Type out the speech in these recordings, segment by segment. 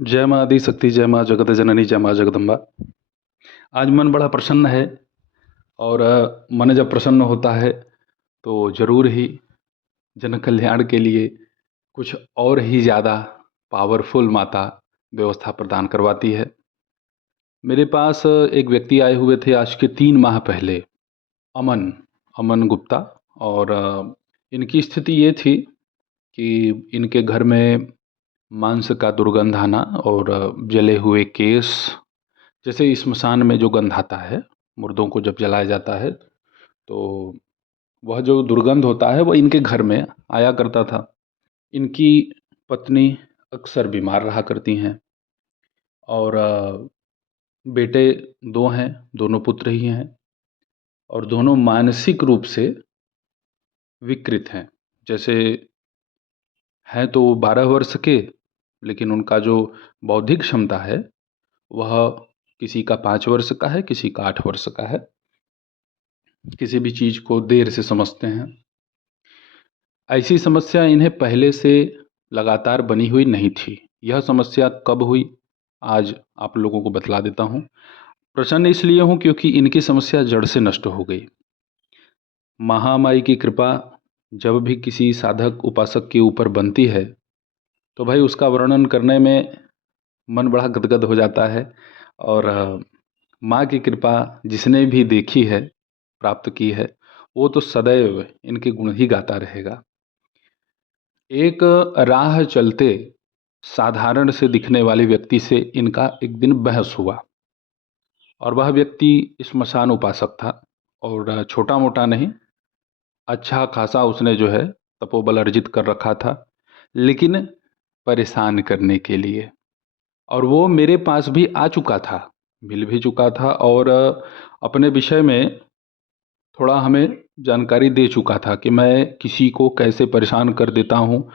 जय माँ आदि शक्ति, जय माँ जगत जननी, जय माँ जगदम्बा। आज मन बड़ा प्रसन्न है और मन जब प्रसन्न होता है तो ज़रूर ही जन कल्याण के लिए कुछ और ही ज़्यादा पावरफुल माता व्यवस्था प्रदान करवाती है। मेरे पास एक व्यक्ति आए हुए थे आज के 3 माह पहले, अमन अमन गुप्ता। और इनकी स्थिति ये थी कि इनके घर में मांस का दुर्गंध आना और जले हुए केस, जैसे स्मशान में जो गंध आता है मुर्दों को जब जलाया जाता है तो वह जो दुर्गंध होता है वह इनके घर में आया करता था। इनकी पत्नी अक्सर बीमार रहा करती हैं और बेटे 2 हैं, दोनों पुत्र ही हैं और दोनों मानसिक रूप से विकृत हैं। जैसे हैं तो वो 12 वर्ष के, लेकिन उनका जो बौद्धिक क्षमता है वह किसी का 5 वर्ष का है, किसी का 8 वर्ष का है। किसी भी चीज़ को देर से समझते हैं। ऐसी समस्या इन्हें पहले से लगातार बनी हुई नहीं थी। यह समस्या कब हुई, आज आप लोगों को बतला देता हूँ। प्रसन्न इसलिए हूँ क्योंकि इनकी समस्या जड़ से नष्ट हो गई। महामाई की कृपा जब भी किसी साधक उपासक के ऊपर बनती है तो भाई उसका वर्णन करने में मन बड़ा गदगद हो जाता है। और माँ की कृपा जिसने भी देखी है, प्राप्त की है, वो तो सदैव इनके गुण ही गाता रहेगा। एक राह चलते साधारण से दिखने वाले व्यक्ति से इनका एक दिन बहस हुआ और वह व्यक्ति श्मशान उपासक था और छोटा मोटा नहीं, अच्छा खासा उसने जो है तपोबल अर्जित कर रखा था, लेकिन परेशान करने के लिए। और वो मेरे पास भी आ चुका था, मिल भी चुका था और अपने विषय में थोड़ा हमें जानकारी दे चुका था कि मैं किसी को कैसे परेशान कर देता हूँ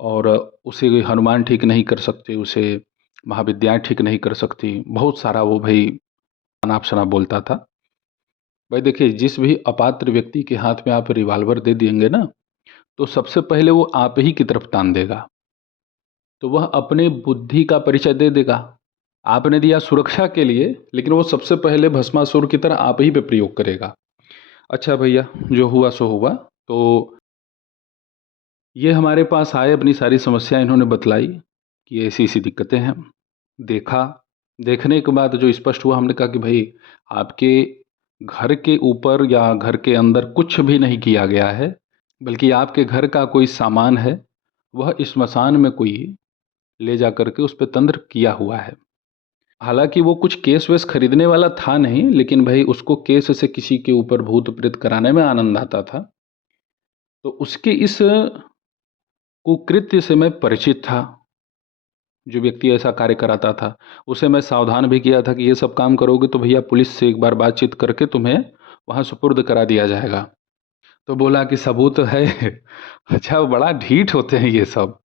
और उसे हनुमान ठीक नहीं कर सकते, उसे महाविद्याएँ ठीक नहीं कर सकती। बहुत सारा वो भाई अनाप शनाप बोलता था। भाई देखिए, जिस भी अपात्र व्यक्ति के हाथ में आप रिवॉल्वर दे देंगे ना, तो सबसे पहले वो आप ही की तरफ तान देगा। तो वह अपने बुद्धि का परिचय दे देगा। आपने दिया सुरक्षा के लिए, लेकिन वो सबसे पहले भस्मासुर की तरह आप ही पे प्रयोग करेगा। अच्छा भैया, जो हुआ सो हुआ। तो ये हमारे पास आए, अपनी सारी समस्या इन्होंने बतलाई कि ऐसी-ऐसी दिक्कतें हैं। देखा, देखने के बाद जो स्पष्ट हुआ, हमने कहा कि भाई आपके घर के ऊपर या घर के अंदर कुछ भी नहीं किया गया है, बल्कि आपके घर का कोई सामान है, वह स्मशान में कोई ले जा कर के उस पे तंत्र किया हुआ है। हालाँकि वो कुछ केस-वेस खरीदने वाला था नहीं, लेकिन भाई उसको केस से किसी के ऊपर भूत-प्रेत कराने में आनंद आता था। तो उसके इस कुकृत्य से मैं परिचित था। जो व्यक्ति ऐसा कार्य कराता था, उसे मैं सावधान भी किया था कि ये सब काम करोगे तो भैया पुलिस से एक बार बातचीत करके तुम्हें वहाँ सुपुर्द करा दिया जाएगा। तो बोला कि सबूत है। अच्छा, वो बड़ा ढीठ होते हैं ये सब।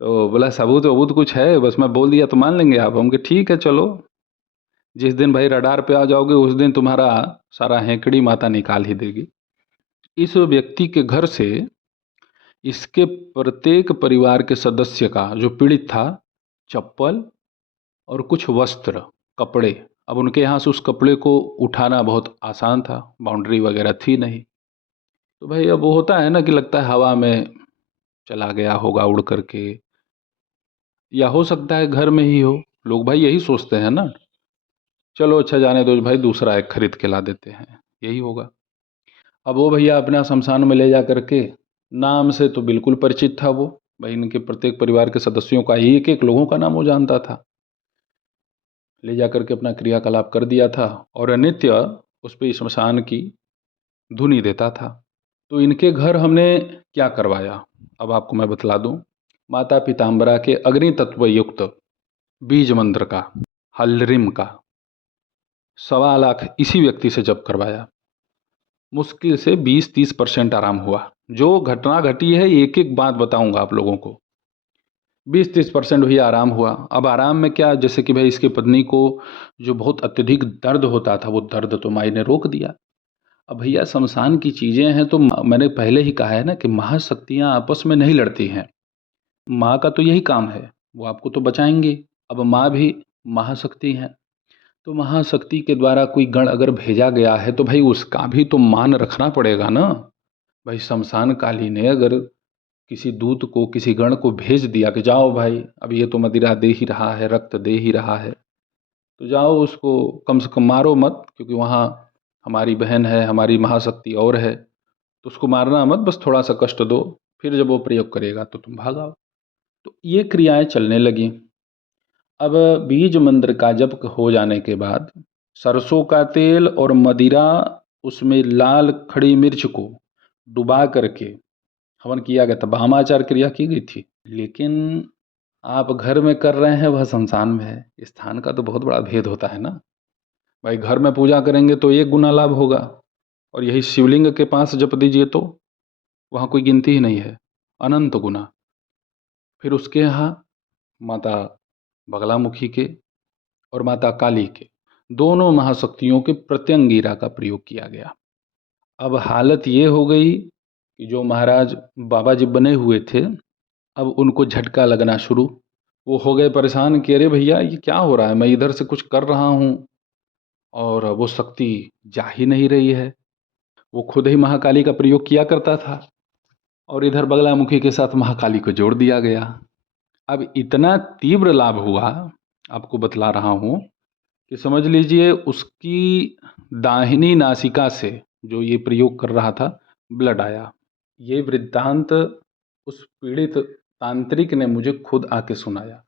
तो बोला सबूत-वबूत कुछ है? बस मैं बोल दिया तो मान लेंगे आप? हम कहे ठीक है चलो। जिस दिन भाई रडार पे आ जाओगे उस दिन तुम्हारा सारा हेकड़ी माता निकाल ही देगी। इस व्यक्ति के घर से इसके प्रत्येक परिवार के सदस्य का जो पीड़ित था, चप्पल और कुछ वस्त्र, कपड़े। अब उनके यहाँ से उस कपड़े को उठाना बहुत आसान था, बाउंड्री वगैरह थी नहीं। तो भाई अब वो होता है ना कि लगता है हवा में चला गया होगा उड़ करके, या हो सकता है घर में ही हो। लोग भाई यही सोचते हैं ना। चलो अच्छा जाने दो भाई, दूसरा एक खरीद के ला देते हैं, यही होगा। अब वो भैया अपना शमशान में ले जा करके, नाम से तो बिल्कुल परिचित था वो। भाई इनके प्रत्येक परिवार के सदस्यों का, एक-एक लोगों का नाम वो जानता था। ले जा करके अपना क्रियाकलाप कर दिया था और नित्य उस पे श्मशान की धुनी देता था। तो इनके घर हमने क्या करवाया, अब आपको मैं बतला दूं। माता पीताम्बरा के अग्नि तत्व युक्त बीज मंत्र का, हल्रिम का 1.25 लाख इसी व्यक्ति से जप करवाया। मुश्किल से 20-30% आराम हुआ। जो घटना घटी है एक एक बात बताऊंगा आप लोगों को। 20-30% भी आराम हुआ। अब आराम में क्या, जैसे कि भाई इसकी पत्नी को जो बहुत अत्यधिक दर्द होता था, वो दर्द तो माई ने रोक दिया। अब भैया शमशान की चीज़ें हैं तो मैंने पहले ही कहा है ना कि महाशक्तियाँ आपस में नहीं लड़ती हैं। माँ का तो यही काम है, वो आपको तो बचाएंगी। अब माँ भी महाशक्ति हैं, तो महाशक्ति के द्वारा कोई गण अगर भेजा गया है तो भाई उसका भी तो मान रखना पड़ेगा ना। भाई शमशान काली ने अगर किसी दूत को, किसी गण को भेज दिया कि जाओ भाई, अब ये तो मदिरा दे ही रहा है, रक्त दे ही रहा है, तो जाओ उसको कम से कम मारो मत, क्योंकि वहाँ हमारी बहन है, हमारी महाशक्ति और है, तो उसको मारना मत, बस थोड़ा सा कष्ट दो, फिर जब वो प्रयोग करेगा तो तुम भागाओ। तो ये क्रियाएं चलने लगी। अब बीज मंत्र का जप हो जाने के बाद सरसों का तेल और मदिरा, उसमें लाल खड़ी मिर्च को डुबा करके हवन किया गया था, वामाचार क्रिया की गई थी। लेकिन आप घर में कर रहे हैं, वह शमशान में है। स्थान का तो बहुत बड़ा भेद होता है ना। भाई घर में पूजा करेंगे तो एक गुना लाभ होगा, और यही शिवलिंग के पास जप दीजिए तो वहाँ कोई गिनती ही नहीं है, अनंत गुना। फिर उसके यहाँ माता बगलामुखी के और माता काली के, दोनों महाशक्तियों के प्रत्यंगिरा का प्रयोग किया गया। अब हालत ये हो गई कि जो महाराज बाबा जी बने हुए थे, अब उनको झटका लगना शुरू। वो हो गए परेशान कि अरे भैया ये क्या हो रहा है, मैं इधर से कुछ कर रहा हूँ और वो शक्ति जा ही नहीं रही है। वो खुद ही महाकाली का प्रयोग किया करता था और इधर बगलामुखी के साथ महाकाली को जोड़ दिया गया। अब इतना तीव्र लाभ हुआ, आपको बतला रहा हूँ, कि समझ लीजिए उसकी दाहिनी नासिका से जो ये प्रयोग कर रहा था, ब्लड आया। ये वृत्तांत उस पीड़ित तांत्रिक ने मुझे खुद आके सुनाया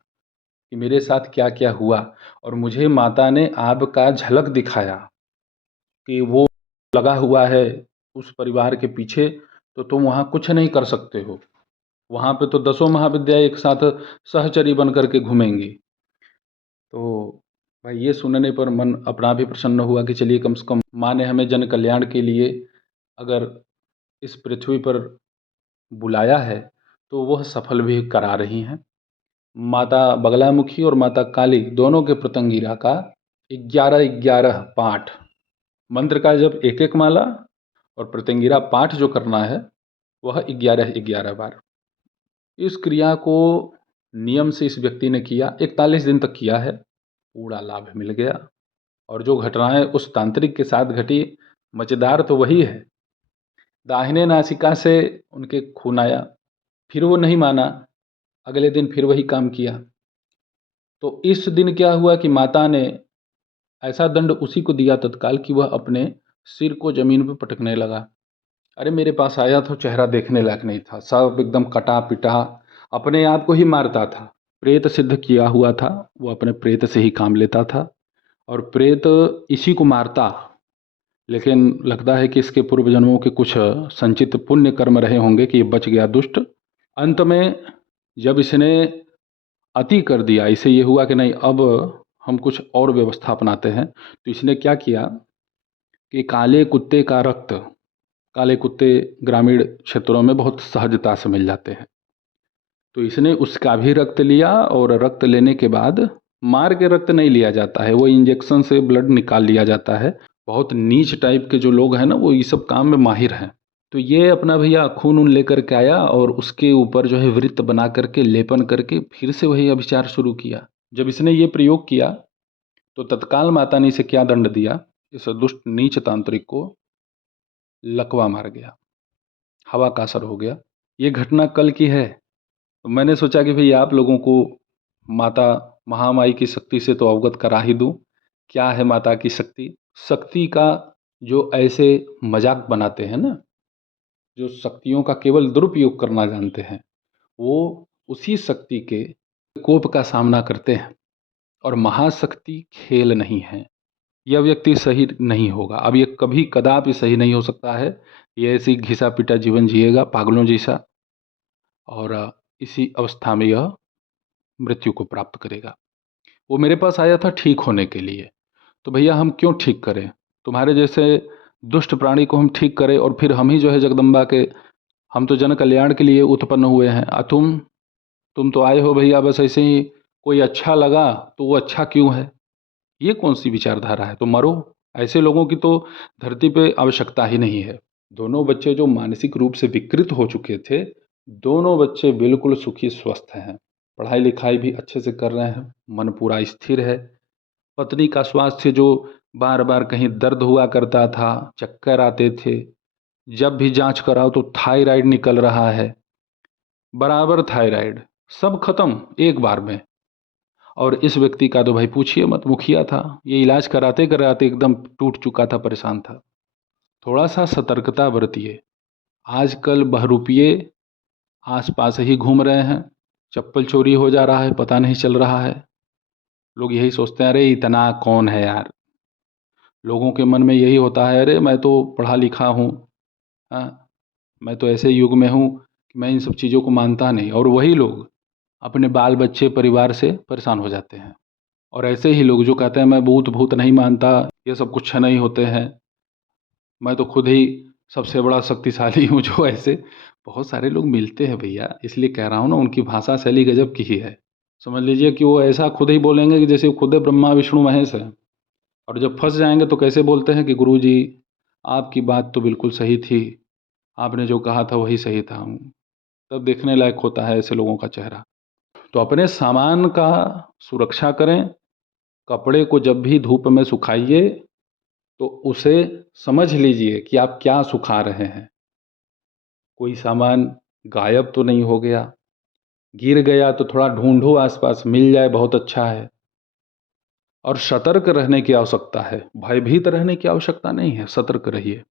कि मेरे साथ क्या क्या हुआ, और मुझे माता ने आब का झलक दिखाया कि वो लगा हुआ है उस परिवार के पीछे, तो तुम वहाँ कुछ नहीं कर सकते हो। वहाँ पे तो दसों महाविद्या एक साथ सहचरी बन करके घूमेंगी। तो भाई ये सुनने पर मन अपना भी प्रसन्न हुआ कि चलिए कम से कम माँ ने हमें जन कल्याण के लिए अगर इस पृथ्वी पर बुलाया है तो वह सफल भी करा रही हैं। माता बगलामुखी और माता काली दोनों के प्रत्यंगिरा का 11-11 पाठ, मंत्र का जब एक एक माला और प्रत्यंगिरा पाठ जो करना है वह 11-11 बार। इस क्रिया को नियम से इस व्यक्ति ने किया, 41 दिन तक किया है, पूरा लाभ मिल गया। और जो घटनाएं उस तांत्रिक के साथ घटी, मज़ेदार तो वही है। दाहिने नासिका से उनके खून आया, फिर वो नहीं माना, अगले दिन फिर वही काम किया। तो इस दिन क्या हुआ कि माता ने ऐसा दंड उसी को दिया तत्काल कि वह अपने सिर को जमीन पर पटकने लगा। अरे मेरे पास आया तो चेहरा देखने लायक नहीं था, सब एकदम कटा पिटा, अपने आप को ही मारता था। प्रेत सिद्ध किया हुआ था, वो अपने प्रेत से ही काम लेता था और प्रेत इसी को मारता। लेकिन लगता है कि इसके पूर्व जन्मों के कुछ संचित पुण्य कर्म रहे होंगे कि ये बच गया दुष्ट। अंत में जब इसने अति कर दिया, इसे ये हुआ कि नहीं अब हम कुछ और व्यवस्था अपनाते हैं, तो इसने क्या किया कि काले कुत्ते का रक्त, काले कुत्ते ग्रामीण क्षेत्रों में बहुत सहजता से मिल जाते हैं, तो इसने उसका भी रक्त लिया और रक्त लेने के बाद मार के रक्त नहीं लिया जाता है, वो इंजेक्शन से ब्लड निकाल लिया जाता है। बहुत नीच टाइप के जो लोग हैं ना, वो ये सब काम में माहिर हैं। तो ये अपना भैया खून उन लेकर के आया और उसके ऊपर जो है वृत्त बना करके लेपन करके फिर से वही अभिचार शुरू किया। जब इसने ये प्रयोग किया तो तत्काल माता ने इसे क्या दंड दिया, इस दुष्ट नीच तांत्रिक को लकवा मार गया, हवा का असर हो गया। ये घटना कल की है। तो मैंने सोचा कि भाई आप लोगों को माता महामाई की शक्ति से तो अवगत करा ही दूं। क्या है माता की शक्ति? शक्ति का जो ऐसे मजाक बनाते हैं ना, जो शक्तियों का केवल दुरुपयोग करना जानते हैं, वो उसी शक्ति के कोप का सामना करते हैं। और महाशक्ति खेल नहीं है, यह व्यक्ति सही नहीं होगा। अब ये कभी कदापि सही नहीं हो सकता है। ये ऐसी घिसा पिटा जीवन जिएगा पागलों जैसा, और इसी अवस्था में यह मृत्यु को प्राप्त करेगा। वो मेरे पास आया था ठीक होने के लिए, तो भैया हम क्यों ठीक करें? तुम्हारे जैसे दुष्ट प्राणी को हम ठीक करें और फिर हम ही जो है जगदम्बा के, हम तो जन कल्याण के लिए उत्पन्न हुए हैं। तुम तो आए हो भैया बस ऐसे ही, कोई अच्छा लगा तो वो अच्छा क्यों है? ये कौन सी विचारधारा है? तो मरो। ऐसे लोगों की तो धरती पे आवश्यकता ही नहीं है। दोनों बच्चे जो मानसिक रूप से विकृत हो चुके थे, दोनों बच्चे बिल्कुल सुखी स्वस्थ हैं। पढ़ाई लिखाई भी अच्छे से कर रहे हैं, मन पूरा स्थिर है। पत्नी का स्वास्थ्य जो बार बार कहीं दर्द हुआ करता था, चक्कर आते थे, जब भी जांच कराओ तो थायराइड निकल रहा है, बराबर थायराइड, सब खत्म एक बार में। और इस व्यक्ति का तो भाई पूछिए मत, मुखिया था, ये इलाज कराते कराते एकदम टूट चुका था, परेशान था। थोड़ा सा सतर्कता बरतिए। आजकल बहरूपिये आसपास ही घूम रहे हैं, चप्पल चोरी हो जा रहा है, पता नहीं चल रहा है। लोग यही सोचते हैं, अरे इतना कौन है यार। लोगों के मन में यही होता है, अरे मैं तो पढ़ा लिखा हूँ, हाँ, मैं तो ऐसे युग में हूँ कि मैं इन सब चीज़ों को मानता नहीं। और वही लोग अपने बाल बच्चे परिवार से परेशान हो जाते हैं। और ऐसे ही लोग जो कहते हैं मैं भूत भूत नहीं मानता, ये सब कुछ नहीं होते हैं, मैं तो खुद ही सबसे बड़ा शक्तिशाली हूँ, जो ऐसे बहुत सारे लोग मिलते हैं भैया। इसलिए कह रहा हूँ ना, उनकी भाषा शैली गजब की ही है। समझ लीजिए कि वो ऐसा खुद ही बोलेंगे कि जैसे खुद ब्रह्मा विष्णु महेश है। और जब फंस जाएंगे तो कैसे बोलते हैं कि गुरुजी आपकी बात तो बिल्कुल सही थी, आपने जो कहा था वही सही था। तब देखने लायक होता है ऐसे लोगों का चेहरा। तो अपने सामान का सुरक्षा करें। कपड़े को जब भी धूप में सुखाइए तो उसे समझ लीजिए कि आप क्या सुखा रहे हैं। कोई सामान गायब तो नहीं हो गया, गिर गया तो थोड़ा ढूंढो, आसपास मिल जाए बहुत अच्छा है। और सतर्क रहने की आवश्यकता है, भयभीत रहने की आवश्यकता नहीं है, सतर्क रहिए।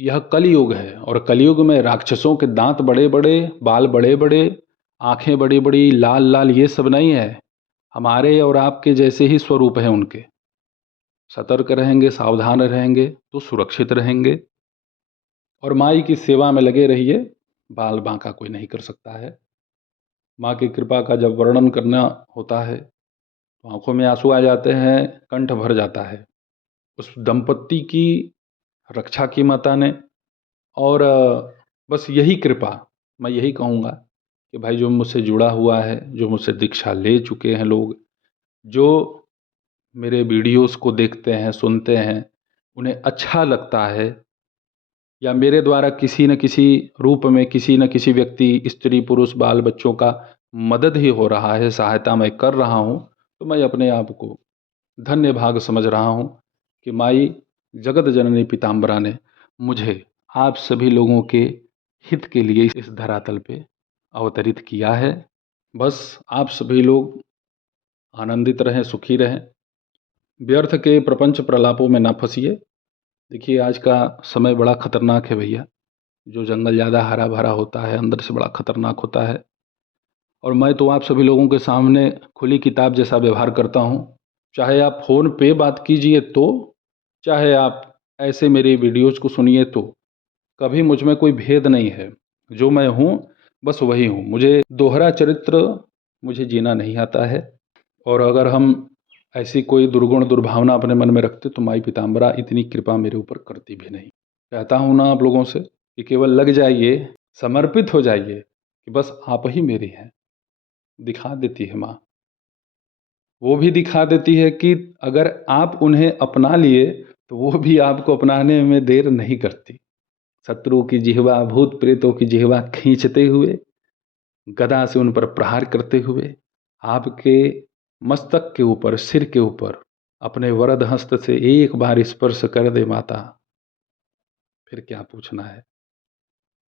यह कलयुग है और कलयुग में राक्षसों के दांत बड़े बड़े, बाल बड़े बड़े, आंखें बड़ी बड़ी, लाल लाल, ये सब नहीं है। हमारे और आपके जैसे ही स्वरूप है उनके। सतर्क रहेंगे, सावधान रहेंगे तो सुरक्षित रहेंगे। और माई की सेवा में लगे रहिए, बाल बांका कोई नहीं कर सकता है। माँ की कृपा का जब वर्णन करना होता है तो आंखों में आंसू आ जाते हैं, कंठ भर जाता है। उस दंपत्ति की रक्षा की माता ने। और बस यही कृपा, मैं यही कहूँगा कि भाई जो मुझसे जुड़ा हुआ है, जो मुझसे दीक्षा ले चुके हैं लोग, जो मेरे वीडियोस को देखते हैं, सुनते हैं, उन्हें अच्छा लगता है, या मेरे द्वारा किसी न किसी रूप में किसी न किसी व्यक्ति, स्त्री पुरुष बाल बच्चों का मदद ही हो रहा है, सहायता मैं कर रहा हूँ, तो मैं अपने आप को धन्य भाग समझ रहा हूँ कि माई जगत जननी पीताम्बरा ने मुझे आप सभी लोगों के हित के लिए इस धरातल पे अवतरित किया है। बस आप सभी लोग आनंदित रहें, सुखी रहें, व्यर्थ के प्रपंच प्रलापों में ना फंसिए। देखिए आज का समय बड़ा खतरनाक है भैया। जो जंगल ज़्यादा हरा भरा होता है अंदर से बड़ा खतरनाक होता है। और मैं तो आप सभी लोगों के सामने खुली किताब जैसा व्यवहार करता हूँ। चाहे आप फ़ोन पे बात कीजिए तो, चाहे आप ऐसे मेरे वीडियोज़ को सुनिए तो, कभी मुझ में कोई भेद नहीं है। जो मैं हूँ बस वही हूँ। मुझे दोहरा चरित्र मुझे जीना नहीं आता है। और अगर हम ऐसी कोई दुर्गुण दुर्भावना अपने मन में रखते तो माई पीताम्बरा इतनी कृपा मेरे ऊपर करती भी नहीं। कहता हूँ ना आप लोगों से कि केवल लग जाइए, समर्पित हो जाइए कि बस आप ही मेरी हैं। दिखा देती है माँ। वो भी दिखा देती है कि अगर आप उन्हें अपना लिए तो वो भी आपको अपनाने में देर नहीं करती। शत्रु की जिह्वा, भूत प्रेतों की जिह्वा खींचते हुए, गदा से उन पर प्रहार करते हुए, आपके मस्तक के ऊपर, सिर के ऊपर अपने वरद हस्त से एक बार स्पर्श कर दे माता, फिर क्या पूछना है।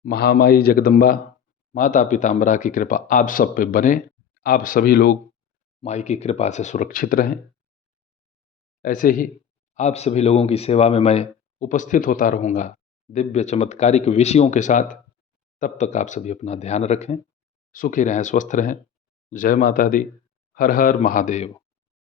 महामाई जगदम्बा माता पीताम्बरा की कृपा आप सब पे बने। आप सभी लोग माई की कृपा से सुरक्षित रहें। ऐसे ही आप सभी लोगों की सेवा में मैं उपस्थित होता रहूँगा, दिव्य चमत्कारिक विषयों के साथ। तब तक आप सभी अपना ध्यान रखें, सुखी रहें, स्वस्थ रहें। जय माता दी। हर हर महादेव।